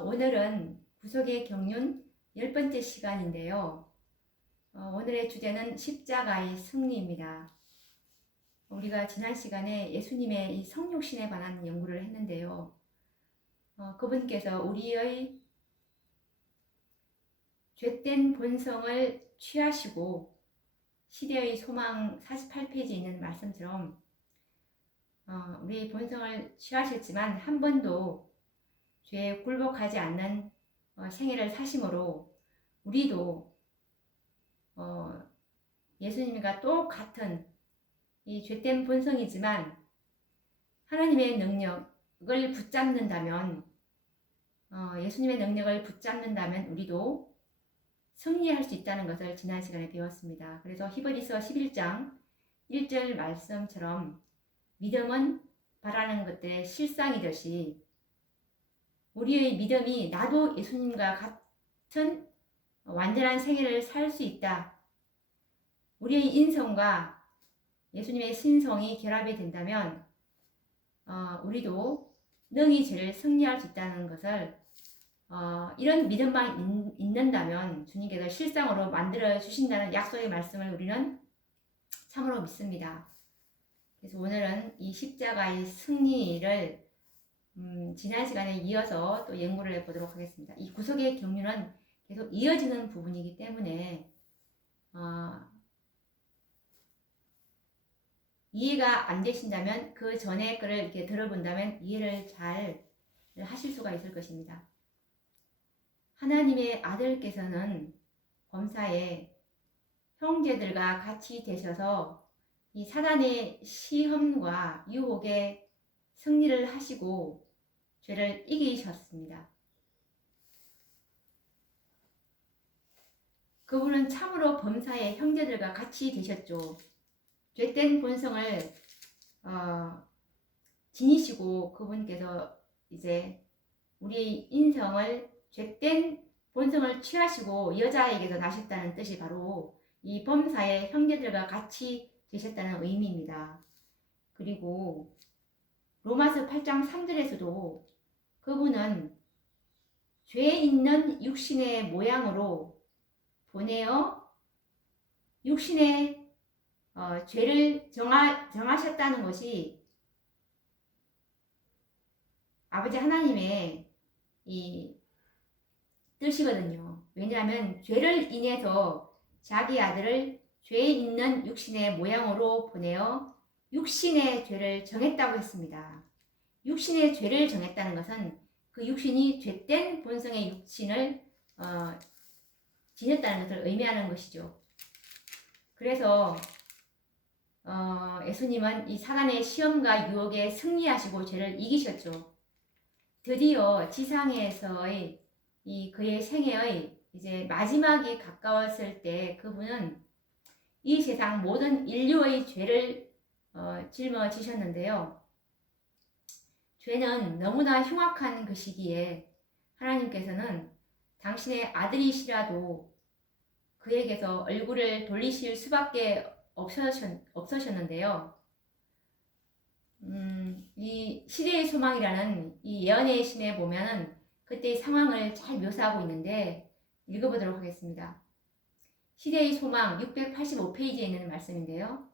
오늘은 구속의 경륜 10번째 시간인데요. 오늘의 주제는 십자가의 승리입니다. 우리가 지난 시간에 예수님의 이 성육신에 관한 연구를 했는데요. 그분께서 우리의 죄된 본성을 취하시고 시대의 소망 48페이지에 있는 말씀처럼 우리 본성을 취하셨지만 한 번도 죄에 굴복하지 않는 생애를 사심으로 우리도 예수님과 똑같은 이 죄된 본성이지만 하나님의 능력을 붙잡는다면 예수님의 능력을 붙잡는다면 우리도 승리할 수 있다는 것을 지난 시간에 배웠습니다. 그래서 히브리서 11장 1절 말씀처럼 믿음은 바라는 것들의 실상이듯이 우리의 믿음이 나도 예수님과 같은 완전한 생애를 살 수 있다. 우리의 인성과 예수님의 신성이 결합이 된다면 우리도 능히 죄를 승리할 수 있다는 것을 이런 믿음만 있는다면 주님께서 실상으로 만들어 주신다는 약속의 말씀을 우리는 참으로 믿습니다. 그래서 오늘은 이 십자가의 승리를 지난 시간에 이어서 또 연구를 해보도록 하겠습니다. 이 구속의 경륜은 계속 이어지는 부분이기 때문에 이해가 안 되신다면 그 전에 글을 이렇게 들어본다면 이해를 잘 하실 수가 있을 것입니다. 하나님의 아들께서는 범사에 형제들과 같이 되셔서 이 사단의 시험과 유혹에 승리를 하시고 죄를 이기셨습니다. 그분은 참으로 범사의 형제들과 같이 되셨죠. 죄된 본성을 지니시고 그분께서 이제 우리 인성을 죄된 본성을 취하시고 여자에게서 나셨다는 뜻이 바로 이 범사의 형제들과 같이 되셨다는 의미입니다. 그리고 로마서 8장 3절에서도 그분은 죄 있는 육신의 모양으로 보내어 육신의 죄를 정하셨다는 것이 아버지 하나님의 이 뜻이거든요. 왜냐하면 죄를 인해서 자기 아들을 죄 있는 육신의 모양으로 보내어 육신의 죄를 정했다고 했습니다. 육신의 죄를 정했다는 것은 그 육신이 죄된 본성의 육신을 지녔다는 것을 의미하는 것이죠. 그래서 예수님은 이 사단의 시험과 유혹에 승리하시고 죄를 이기셨죠. 드디어 지상에서의 이 그의 생애의 이제 마지막이 가까웠을 때 그분은 이 세상 모든 인류의 죄를 짊어지셨는데요. 죄는 너무나 흉악한 그 시기에 하나님께서는 당신의 아들이시라도 그에게서 얼굴을 돌리실 수밖에 없으셨는데요. 이 시대의 소망이라는 이 예언의 신에 보면은 그때의 상황을 잘 묘사하고 있는데 읽어보도록 하겠습니다. 시대의 소망 685페이지에 있는 말씀인데요.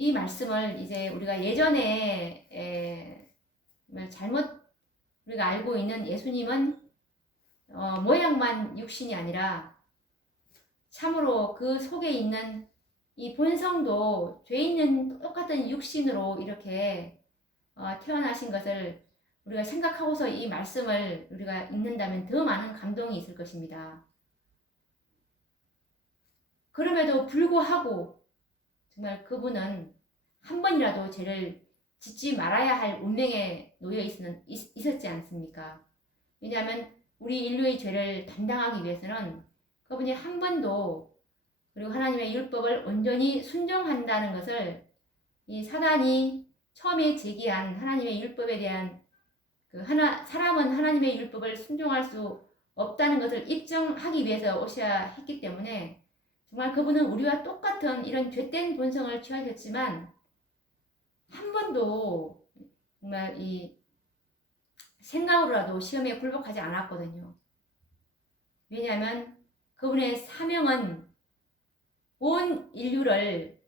이 말씀을 이제 우리가 예전에 잘못 우리가 알고 있는 예수님은 모양만 육신이 아니라 참으로 그 속에 있는 이 본성도 죄 있는 똑같은 육신으로 이렇게 태어나신 것을 우리가 생각하고서 이 말씀을 우리가 읽는다면 더 많은 감동이 있을 것입니다. 그럼에도 불구하고 정말 그분은 한 번이라도 죄를 짓지 말아야 할 운명에 놓여 있었지 않습니까? 왜냐하면 우리 인류의 죄를 담당하기 위해서는 그분이 한 번도 그리고 하나님의 율법을 온전히 순종한다는 것을 이 사단이 처음에 제기한 하나님의 율법에 대한 사람은 하나님의 율법을 순종할 수 없다는 것을 입증하기 위해서 오셔야 했기 때문에 정말 그분은 우리와 똑같은 이런 죄된 본성을 취하셨지만 한 번도 정말 이 생각으로라도 시험에 굴복하지 않았거든요. 왜냐하면 그분의 사명은 온 인류를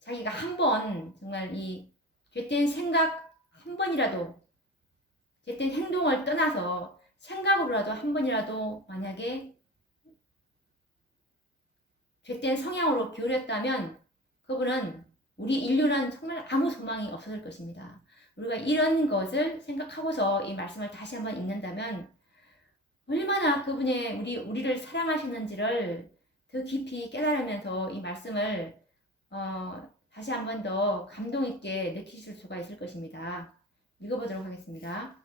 자기가 한 번 정말 이 죄된 생각 한 번이라도 죄된 행동을 떠나서 생각으로라도 한 번이라도 만약에 죄된 성향으로 기울였다면 그분은 우리 인류는 정말 아무 소망이 없었을 것입니다. 우리가 이런 것을 생각하고서 이 말씀을 다시 한번 읽는다면 얼마나 그분의 우리를 사랑하시는지를 더 깊이 깨달으면서 이 말씀을 다시 한번 더 감동 있게 느끼실 수가 있을 것입니다. 읽어보도록 하겠습니다.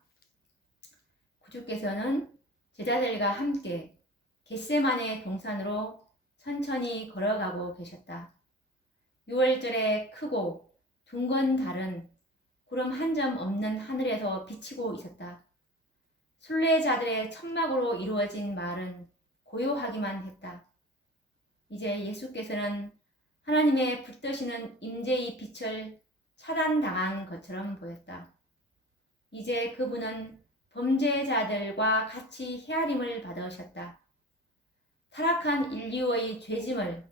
구주께서는 제자들과 함께 겟세마네 동산으로 천천히 걸어가고 계셨다. 6월절에 크고 둥근 달은 구름 한 점 없는 하늘에서 비치고 있었다. 순례자들의 천막으로 이루어진 마을은 고요하기만 했다. 이제 예수께서는 하나님의 붙드시는 임재의 빛을 차단당한 것처럼 보였다. 이제 그분은 범죄자들과 같이 헤아림을 받으셨다. 타락한 인류의 죄짐을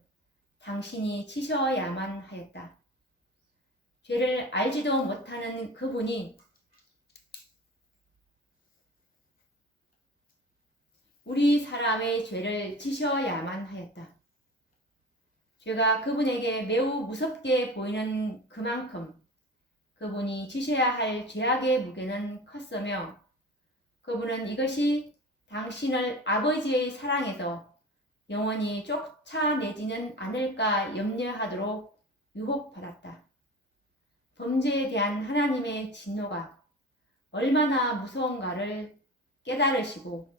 당신이 지셔야만 하였다. 죄를 알지도 못하는 그분이 우리 사람의 죄를 지셔야만 하였다. 죄가 그분에게 매우 무섭게 보이는 그만큼 그분이 지셔야 할 죄악의 무게는 컸으며 그분은 이것이 당신을 아버지의 사랑에서 영원히 쫓아내지는 않을까 염려하도록 유혹받았다. 범죄에 대한 하나님의 진노가 얼마나 무서운가를 깨달으시고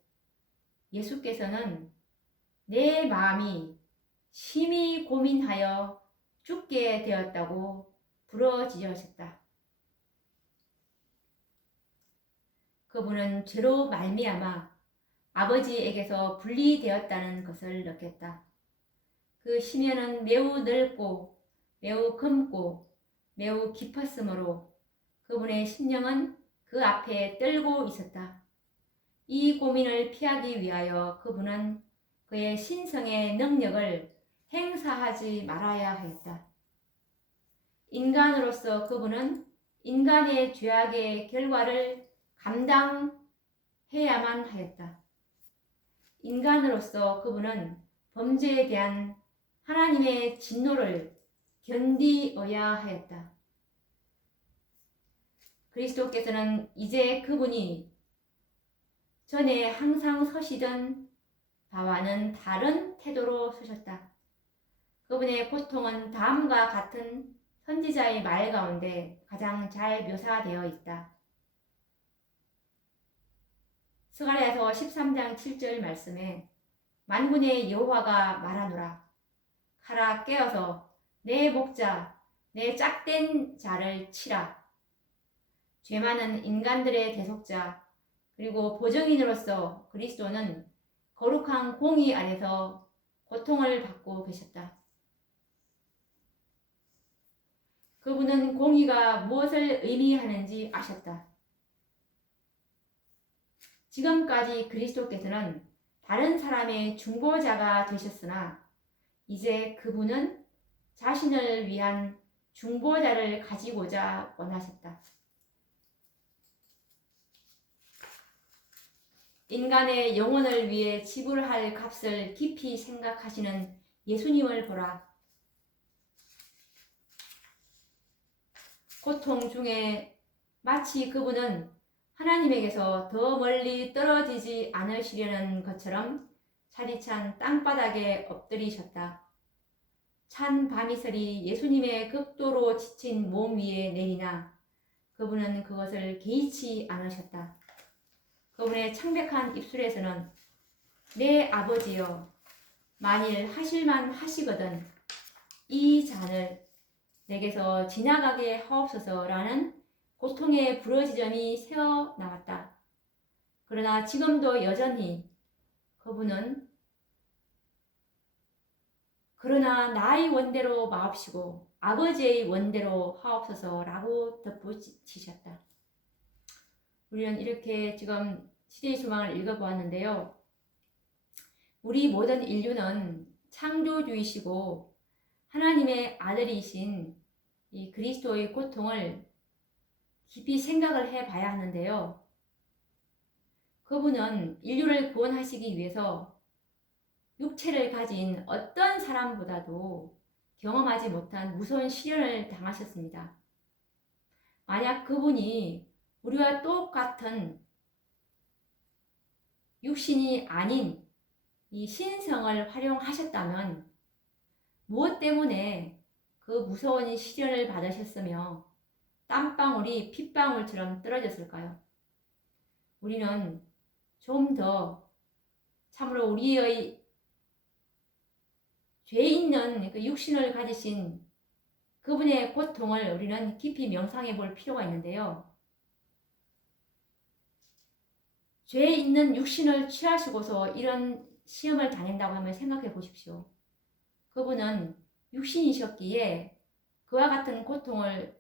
예수께서는 내 마음이 심히 고민하여 죽게 되었다고 부르짖으셨다. 그분은 죄로 말미암아 아버지에게서 분리되었다는 것을 느꼈다. 그 심연은 매우 넓고 매우 검고 매우 깊었으므로 그분의 심령은 그 앞에 떨고 있었다. 이 고민을 피하기 위하여 그분은 그의 신성의 능력을 행사하지 말아야 하였다. 인간으로서 그분은 인간의 죄악의 결과를 감당해야만 하였다. 인간으로서 그분은 범죄에 대한 하나님의 진노를 견디어야 하였다. 그리스도께서는 이제 그분이 전에 항상 서시던 바와는 다른 태도로 서셨다. 그분의 고통은 다음과 같은 선지자의 말 가운데 가장 잘 묘사되어 있다. 스가랴서 13장 7절 말씀에 만군의 여호와가 말하노라. 가라 깨어서 내 목자 내 짝된 자를 치라. 죄 많은 인간들의 대속자 그리고 보증인으로서 그리스도는 거룩한 공의 안에서 고통을 받고 계셨다. 그분은 공의가 무엇을 의미하는지 아셨다. 지금까지 그리스도께서는 다른 사람의 중보자가 되셨으나 이제 그분은 자신을 위한 중보자를 가지고자 원하셨다. 인간의 영혼을 위해 지불할 값을 깊이 생각하시는 예수님을 보라. 고통 중에 마치 그분은 하나님에게서 더 멀리 떨어지지 않으시려는 것처럼 차디찬 땅바닥에 엎드리셨다. 찬 밤이슬이 예수님의 극도로 지친 몸 위에 내리나 그분은 그것을 개의치 않으셨다. 그분의 창백한 입술에서는 내 아버지여 만일 하실만 하시거든 이 잔을 내게서 지나가게 하옵소서라는 고통의 부르짖음이 새어나왔다. 그러나 지금도 여전히 그분은 그러나 나의 원대로 마옵시고 아버지의 원대로 하옵소서라고 덧붙이셨다. 우리는 이렇게 지금 시대의 소망을 읽어보았는데요. 우리 모든 인류는 창조주이시고 하나님의 아들이신 이 그리스도의 고통을 깊이 생각을 해봐야 하는데요. 그분은 인류를 구원하시기 위해서 육체를 가진 어떤 사람보다도 경험하지 못한 무서운 시련을 당하셨습니다. 만약 그분이 우리와 똑같은 육신이 아닌 이 신성을 활용하셨다면 무엇 때문에 그 무서운 시련을 받으셨으며 땀방울이 핏방울처럼 떨어졌을까요? 우리는 좀 더 참으로 우리의 죄 있는 그 육신을 가지신 그분의 고통을 우리는 깊이 명상해 볼 필요가 있는데요. 죄 있는 육신을 취하시고서 이런 시험을 당한다고 하면 생각해 보십시오. 그분은 육신이셨기에 그와 같은 고통을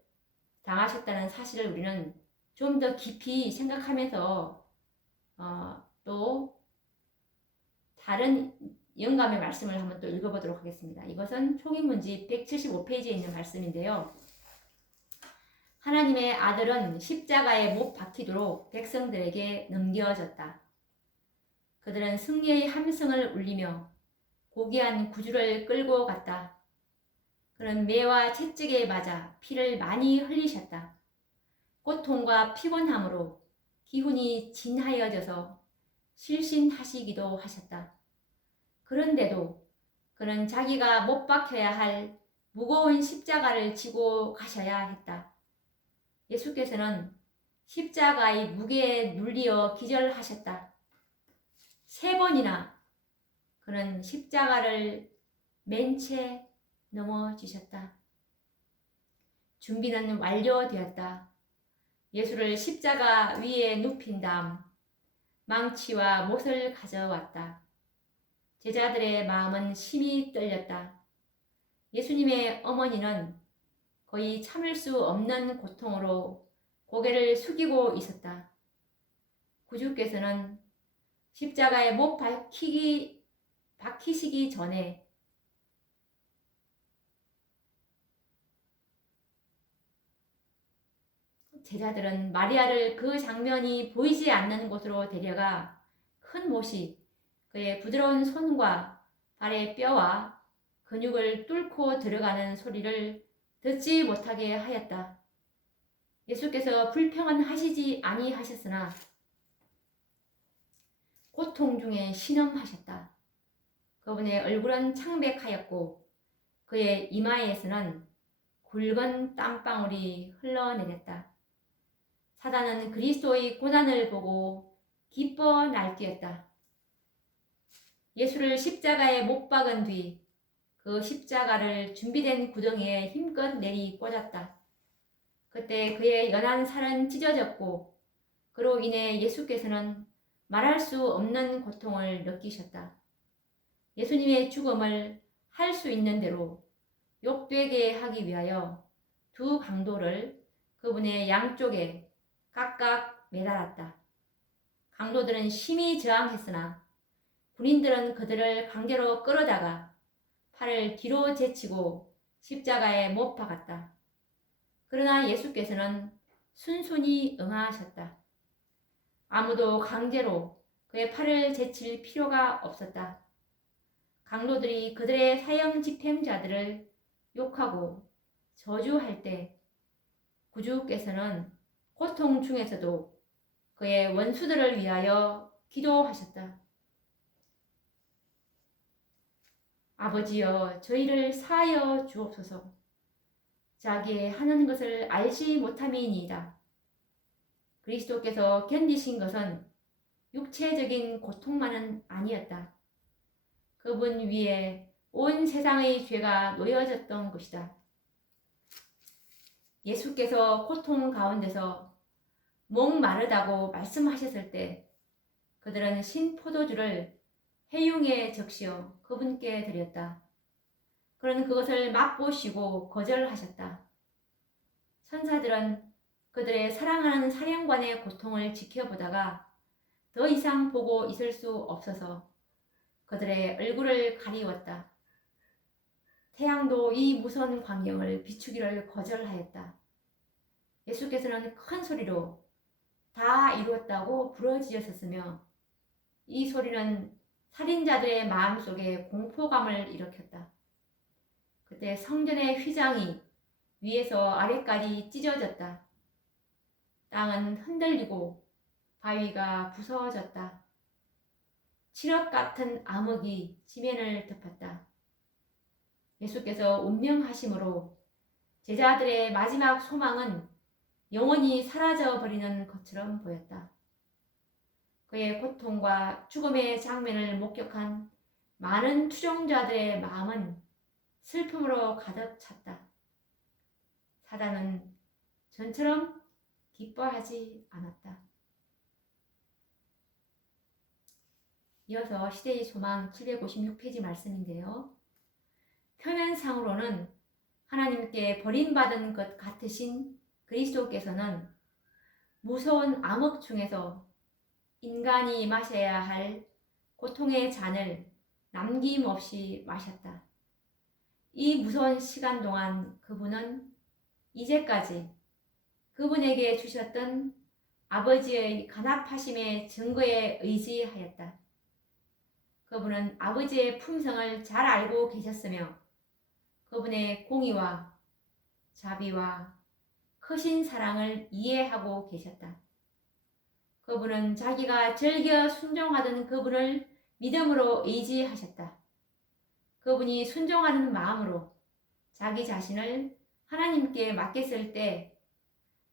당하셨다는 사실을 우리는 좀 더 깊이 생각하면서 또 다른 영감의 말씀을 한번 또 읽어보도록 하겠습니다. 이것은 총인문지 175페이지에 있는 말씀인데요. 하나님의 아들은 십자가에 못 박히도록 백성들에게 넘겨졌다. 그들은 승리의 함성을 울리며 고귀한 구주를 끌고 갔다. 그는 매와 채찍에 맞아 피를 많이 흘리셨다. 고통과 피곤함으로 기운이 진하여져서 실신하시기도 하셨다. 그런데도 그는 자기가 못 박혀야 할 무거운 십자가를 지고 가셔야 했다. 예수께서는 십자가의 무게에 눌리어 기절하셨다. 3번이나 그는 십자가를 맨 채 넘어지셨다. 준비는 완료되었다. 예수를 십자가 위에 눕힌 다음 망치와 못을 가져왔다. 제자들의 마음은 심히 떨렸다. 예수님의 어머니는 거의 참을 수 없는 고통으로 고개를 숙이고 있었다. 구주께서는 십자가에 못 박히시기 전에 제자들은 마리아를 그 장면이 보이지 않는 곳으로 데려가 큰 못이 그의 부드러운 손과 발의 뼈와 근육을 뚫고 들어가는 소리를 듣지 못하게 하였다. 예수께서 불평은 하시지 아니하셨으나 고통 중에 신음하셨다. 그분의 얼굴은 창백하였고 그의 이마에서는 굵은 땀방울이 흘러내렸다. 사단은 그리스도의 고난을 보고 기뻐 날뛰었다. 예수를 십자가에 못 박은 뒤 그 십자가를 준비된 구덩이에 힘껏 내리 꽂았다. 그때 그의 연한 살은 찢어졌고 그로 인해 예수께서는 말할 수 없는 고통을 느끼셨다. 예수님의 죽음을 할 수 있는 대로 욕되게 하기 위하여 2 강도를 그분의 양쪽에 각각 매달았다. 강도들은 심히 저항했으나 군인들은 그들을 강제로 끌어다가 팔을 뒤로 제치고 십자가에 못 박았다. 그러나 예수께서는 순순히 응하셨다. 아무도 강제로 그의 팔을 제칠 필요가 없었다. 강도들이 그들의 사형 집행자들을 욕하고 저주할 때 구주께서는 고통 중에서도 그의 원수들을 위하여 기도하셨다. 아버지여 저희를 사하여 주옵소서. 자기의 하는 것을 알지 못함이니이다. 그리스도께서 견디신 것은 육체적인 고통만은 아니었다. 그분 위에 온 세상의 죄가 놓여졌던 것이다. 예수께서 고통 가운데서 목마르다고 말씀하셨을 때 그들은 신포도주를 해융에 적시어 그분께 드렸다. 그는 그것을 맛보시고 거절하셨다. 천사들은 그들의 사랑하는 사령관의 고통을 지켜보다가 더 이상 보고 있을 수 없어서 그들의 얼굴을 가리웠다. 태양도 이 무서운 광경을 비추기를 거절하였다. 예수께서는 큰 소리로 다 이루었다고 부르짖으셨으며 이 소리는 살인자들의 마음속에 공포감을 일으켰다. 그때 성전의 휘장이 위에서 아래까지 찢어졌다. 땅은 흔들리고 바위가 부서졌다. 칠흑 같은 암흑이 지면을 덮었다. 예수께서 운명하심으로 제자들의 마지막 소망은 영원히 사라져버리는 것처럼 보였다. 그의 고통과 죽음의 장면을 목격한 많은 추종자들의 마음은 슬픔으로 가득 찼다. 사단은 전처럼 기뻐하지 않았다. 이어서 시대의 소망 756페이지 말씀인데요. 표면상으로는 하나님께 버림받은 것 같으신 그리스도께서는 무서운 암흑 중에서 인간이 마셔야 할 고통의 잔을 남김없이 마셨다. 이 무서운 시간 동안 그분은 이제까지 그분에게 주셨던 아버지의 간합하심의 증거에 의지하였다. 그분은 아버지의 품성을 잘 알고 계셨으며 그분의 공의와 자비와 크신 사랑을 이해하고 계셨다. 그분은 자기가 즐겨 순종하던 그분을 믿음으로 의지하셨다. 그분이 순종하는 마음으로 자기 자신을 하나님께 맡겼을 때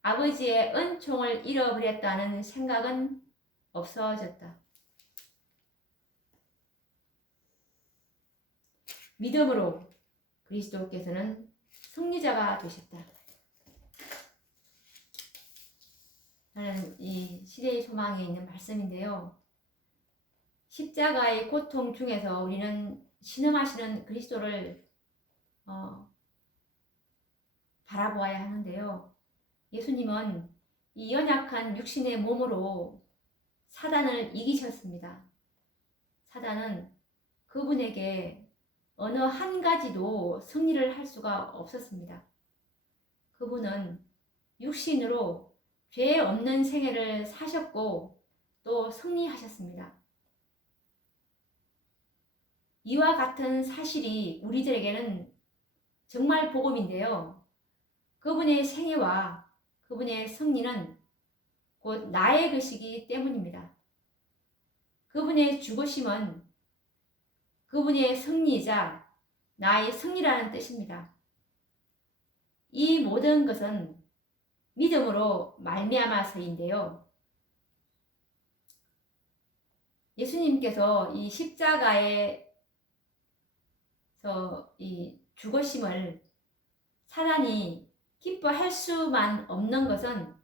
아버지의 은총을 잃어버렸다는 생각은 없어졌다. 믿음으로 그리스도께서는 승리자가 되셨다. 라는 이 시대의 소망에 있는 말씀인데요. 십자가의 고통 중에서 우리는 신음하시는 그리스도를 바라보아야 하는데요. 예수님은 이 연약한 육신의 몸으로 사단을 이기셨습니다. 사단은 그분에게 어느 한 가지도 승리를 할 수가 없었습니다. 그분은 육신으로 죄 없는 생애를 사셨고 또 승리하셨습니다. 이와 같은 사실이 우리들에게는 정말 복음인데요. 그분의 생애와 그분의 승리는 곧 나의 것이기 때문입니다. 그분의 죽으심은 그분의 승리이자 나의 승리라는 뜻입니다. 이 모든 것은 믿음으로 말미암아서인데요. 예수님께서 이 십자가에서 이 죽으심을 사단이 기뻐할 수만 없는 것은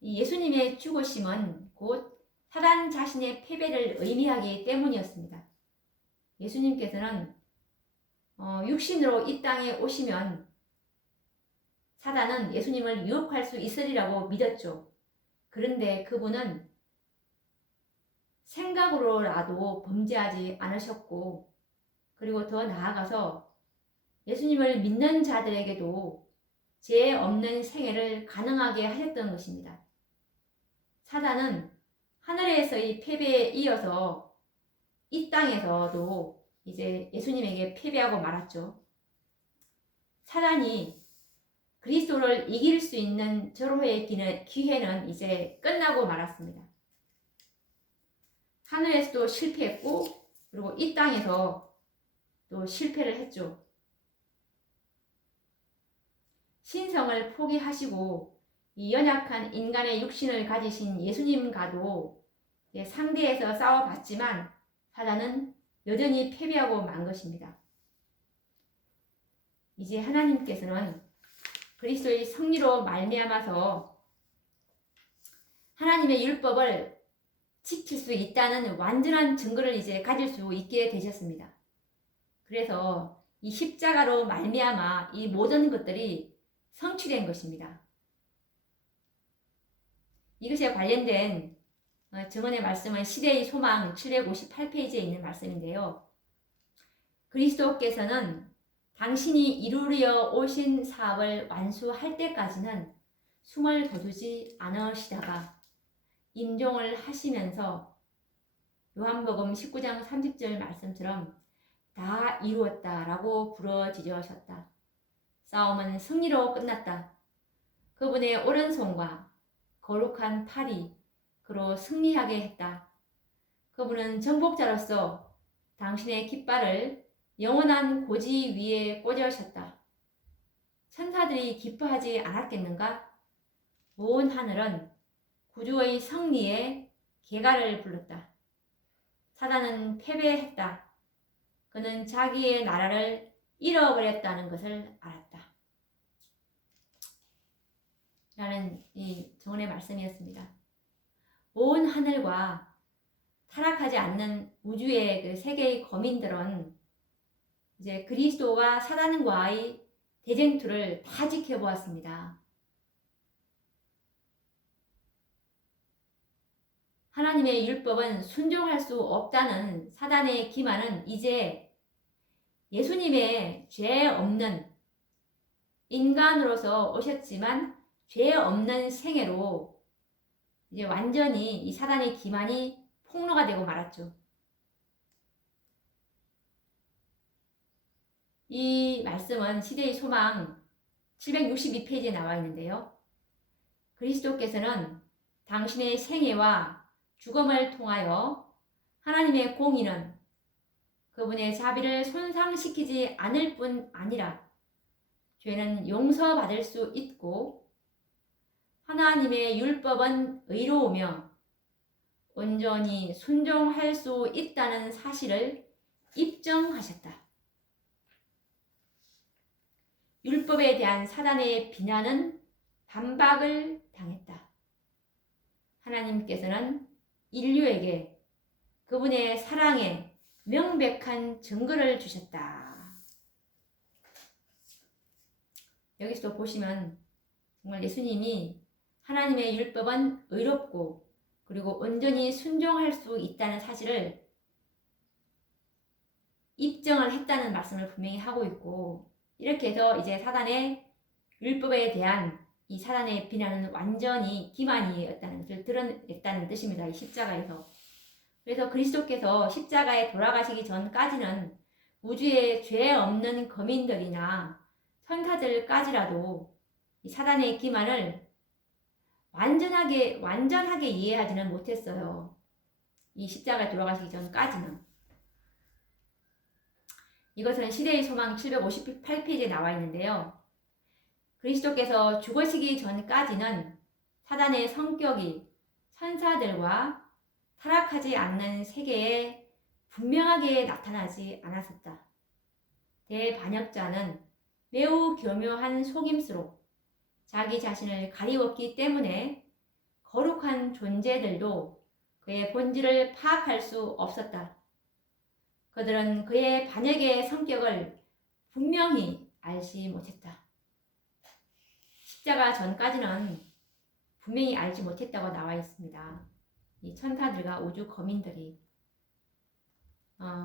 이 예수님의 죽으심은 곧 사단 자신의 패배를 의미하기 때문이었습니다. 예수님께서는 육신으로 이 땅에 오시면 사단은 예수님을 유혹할 수 있으리라고 믿었죠. 그런데 그분은 생각으로라도 범죄하지 않으셨고, 그리고 더 나아가서 예수님을 믿는 자들에게도 죄 없는 생애를 가능하게 하셨던 것입니다. 사단은 하늘에서의 패배에 이어서 이 땅에서도 이제 예수님에게 패배하고 말았죠. 사단이 그리스도를 이길 수 있는 절호의 기회는 이제 끝나고 말았습니다. 하늘에서도 실패했고 그리고 이 땅에서 또 실패를 했죠. 신성을 포기하시고 이 연약한 인간의 육신을 가지신 예수님과도 상대에서 싸워봤지만 사단은 여전히 패배하고 만 것입니다. 이제 하나님께서는 그리스도의 승리로 말미암아서 하나님의 율법을 지킬 수 있다는 완전한 증거를 이제 가질 수 있게 되셨습니다. 그래서 이 십자가로 말미암아 이 모든 것들이 성취된 것입니다. 이것에 관련된 증언의 말씀은 시대의 소망 758페이지에 있는 말씀인데요. 그리스도께서는 당신이 이루려 오신 사업을 완수할 때까지는 숨을 거두지 않으시다가 임종을 하시면서 요한복음 19장 30절 말씀처럼 다 이루었다라고 부르짖으셨다. 싸움은 승리로 끝났다. 그분의 오른손과 거룩한 팔이 그로 승리하게 했다. 그분은 정복자로서 당신의 깃발을 영원한 고지 위에 꽂으셨다. 천사들이 기뻐하지 않았겠는가? 온 하늘은 구주의 승리에 개가를 불렀다. 사단은 패배했다. 그는 자기의 나라를 잃어버렸다는 것을 알았다. 라는 이 증언의 말씀이었습니다. 온 하늘과 타락하지 않는 우주의 그 세계의 거민들은 이제 그리스도와 사단과의 대쟁투를 다 지켜보았습니다. 하나님의 율법은 순종할 수 없다는 사단의 기만은 이제 예수님의 죄 없는 인간으로서 오셨지만 죄 없는 생애로 이제 완전히 이 사단의 기만이 폭로가 되고 말았죠. 이 말씀은 시대의 소망 762페이지에 나와 있는데요. 그리스도께서는 당신의 생애와 죽음을 통하여 하나님의 공의는 그분의 자비를 손상시키지 않을 뿐 아니라 죄는 용서받을 수 있고 하나님의 율법은 의로우며 온전히 순종할 수 있다는 사실을 입증하셨다. 율법에 대한 사단의 비난은 반박을 당했다. 하나님께서는 인류에게 그분의 사랑에 명백한 증거를 주셨다. 여기서 보시면 정말 예수님이 하나님의 율법은 의롭고 그리고 온전히 순종할 수 있다는 사실을 입증을 했다는 말씀을 분명히 하고 있고, 이렇게 해서 이제 사단의 율법에 대한 이 사단의 비난은 완전히 기만이었다는 것을 드러냈다는 뜻입니다. 이 십자가에서. 그래서 그리스도께서 십자가에 돌아가시기 전까지는 우주에 죄 없는 거민들이나 천사들까지라도 이 사단의 기만을 완전하게 이해하지는 못했어요. 이 십자가에 돌아가시기 전까지는. 이것은 시대의 소망 758페이지에 나와 있는데요. 그리스도께서 죽으시기 전까지는 사단의 성격이 천사들과 타락하지 않는 세계에 분명하게 나타나지 않았었다. 대반역자는 매우 교묘한 속임수로 자기 자신을 가리웠기 때문에 거룩한 존재들도 그의 본질을 파악할 수 없었다. 그들은 그의 반역의 성격을 분명히 알지 못했다. 십자가 전까지는 분명히 알지 못했다고 나와 있습니다. 이 천사들과 우주 거민들이.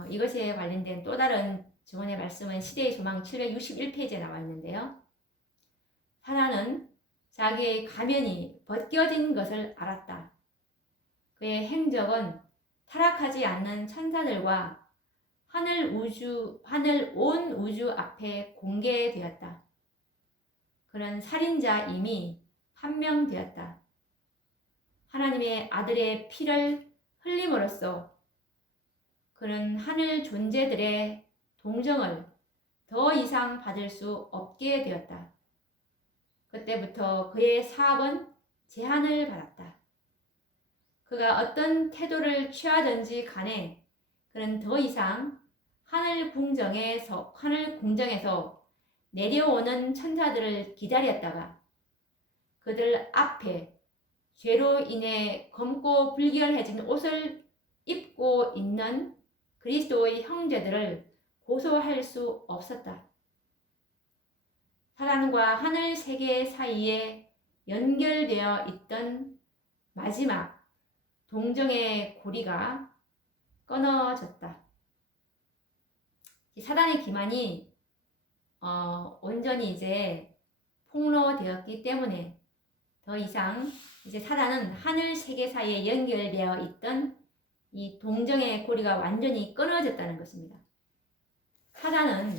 이것에 관련된 또 다른 증언의 말씀은 시대의 소망 761페이지에 나와 있는데요. 하나는 자기의 가면이 벗겨진 것을 알았다. 그의 행적은 타락하지 않는 천사들과 하늘 온 우주 앞에 공개되었다. 그는 살인자임이 판명되었다. 하나님의 아들의 피를 흘림으로써 그는 하늘 존재들의 동정을 더 이상 받을 수 없게 되었다. 그때부터 그의 사업은 제한을 받았다. 그가 어떤 태도를 취하든지 간에 그는 더 이상 하늘 궁정에서 내려오는 천사들을 기다렸다가 그들 앞에 죄로 인해 검고 불결해진 옷을 입고 있는 그리스도의 형제들을 고소할 수 없었다. 사단과 하늘 세계 사이에 연결되어 있던 마지막 동정의 고리가 끊어졌다. 사단의 기만이 온전히 이제 폭로되었기 때문에 더 이상 이제 사단은 하늘 세계 사이에 연결되어 있던 이 동정의 고리가 완전히 끊어졌다는 것입니다. 사단은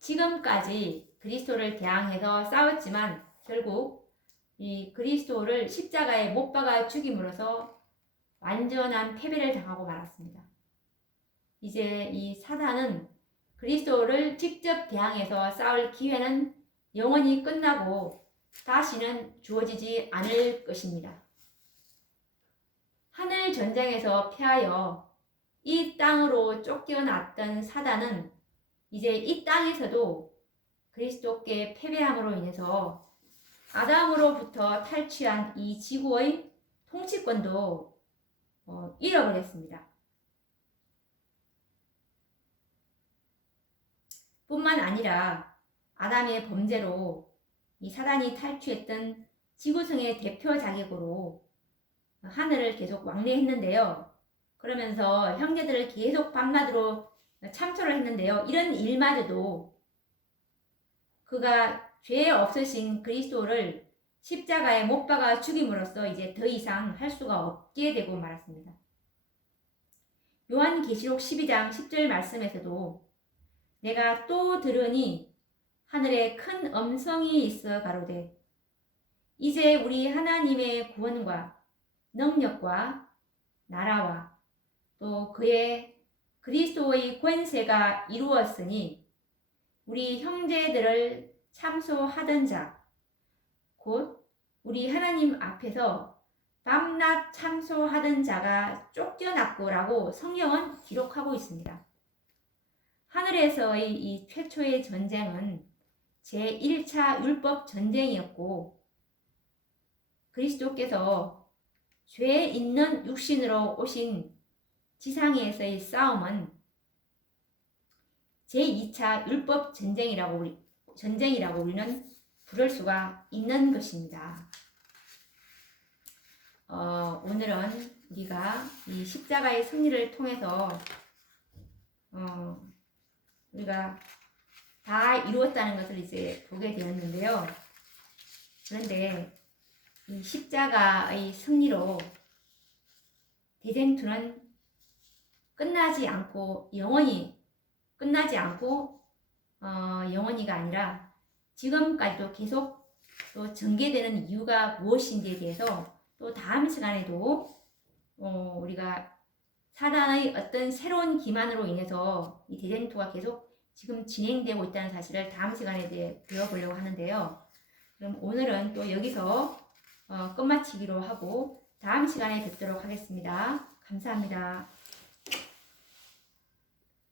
지금까지 그리스도를 대항해서 싸웠지만 결국 이 그리스도를 십자가에 못 박아 죽임으로써 완전한 패배를 당하고 말았습니다. 이제 이 사단은 그리스도를 직접 대항해서 싸울 기회는 영원히 끝나고 다시는 주어지지 않을 것입니다. 하늘 전쟁에서 패하여 이 땅으로 쫓겨났던 사단은 이제 이 땅에서도 그리스도께 패배함으로 인해서 아담으로부터 탈취한 이 지구의 통치권도 잃어버렸습니다. 뿐만 아니라 아담의 범죄로 이 사단이 탈취했던 지구성의 대표 자격으로 하늘을 계속 왕래했는데요. 그러면서 형제들을 계속 밤낮으로 참소를 했는데요. 이런 일마저도 그가 죄 없으신 그리스도를 십자가에 못 박아 죽임으로써 이제 더 이상 할 수가 없게 되고 말았습니다. 요한계시록 12장 10절 말씀에서도 내가 또 들으니 하늘에 큰 음성이 있어 가로되 이제 우리 하나님의 구원과 능력과 나라와 또 그의 그리스도의 권세가 이루었으니 우리 형제들을 참소하던 자, 곧 우리 하나님 앞에서 밤낮 참소하던 자가 쫓겨났고라고 성경은 기록하고 있습니다. 하늘에서의 이 최초의 전쟁은 제1차 율법 전쟁이었고 그리스도께서 죄 있는 육신으로 오신 지상에서의 싸움은 제2차 율법 전쟁이라고 우리는 부를 수가 있는 것입니다. 오늘은 우리가 이 십자가의 승리를 통해서 우리가 다 이루었다는 것을 이제 보게 되었는데요. 그런데 이 십자가의 승리로 대쟁투는 끝나지 않고 영원히가 아니라 지금까지도 계속 또 전개되는 이유가 무엇인지에 대해서 또 다음 시간에도 우리가 사단의 어떤 새로운 기만으로 인해서 이 대쟁투가 계속 지금 진행되고 있다는 사실을 다음 시간에 대해 배워보려고 하는데요. 그럼 오늘은 또 여기서 끝마치기로 하고 다음 시간에 뵙도록 하겠습니다. 감사합니다.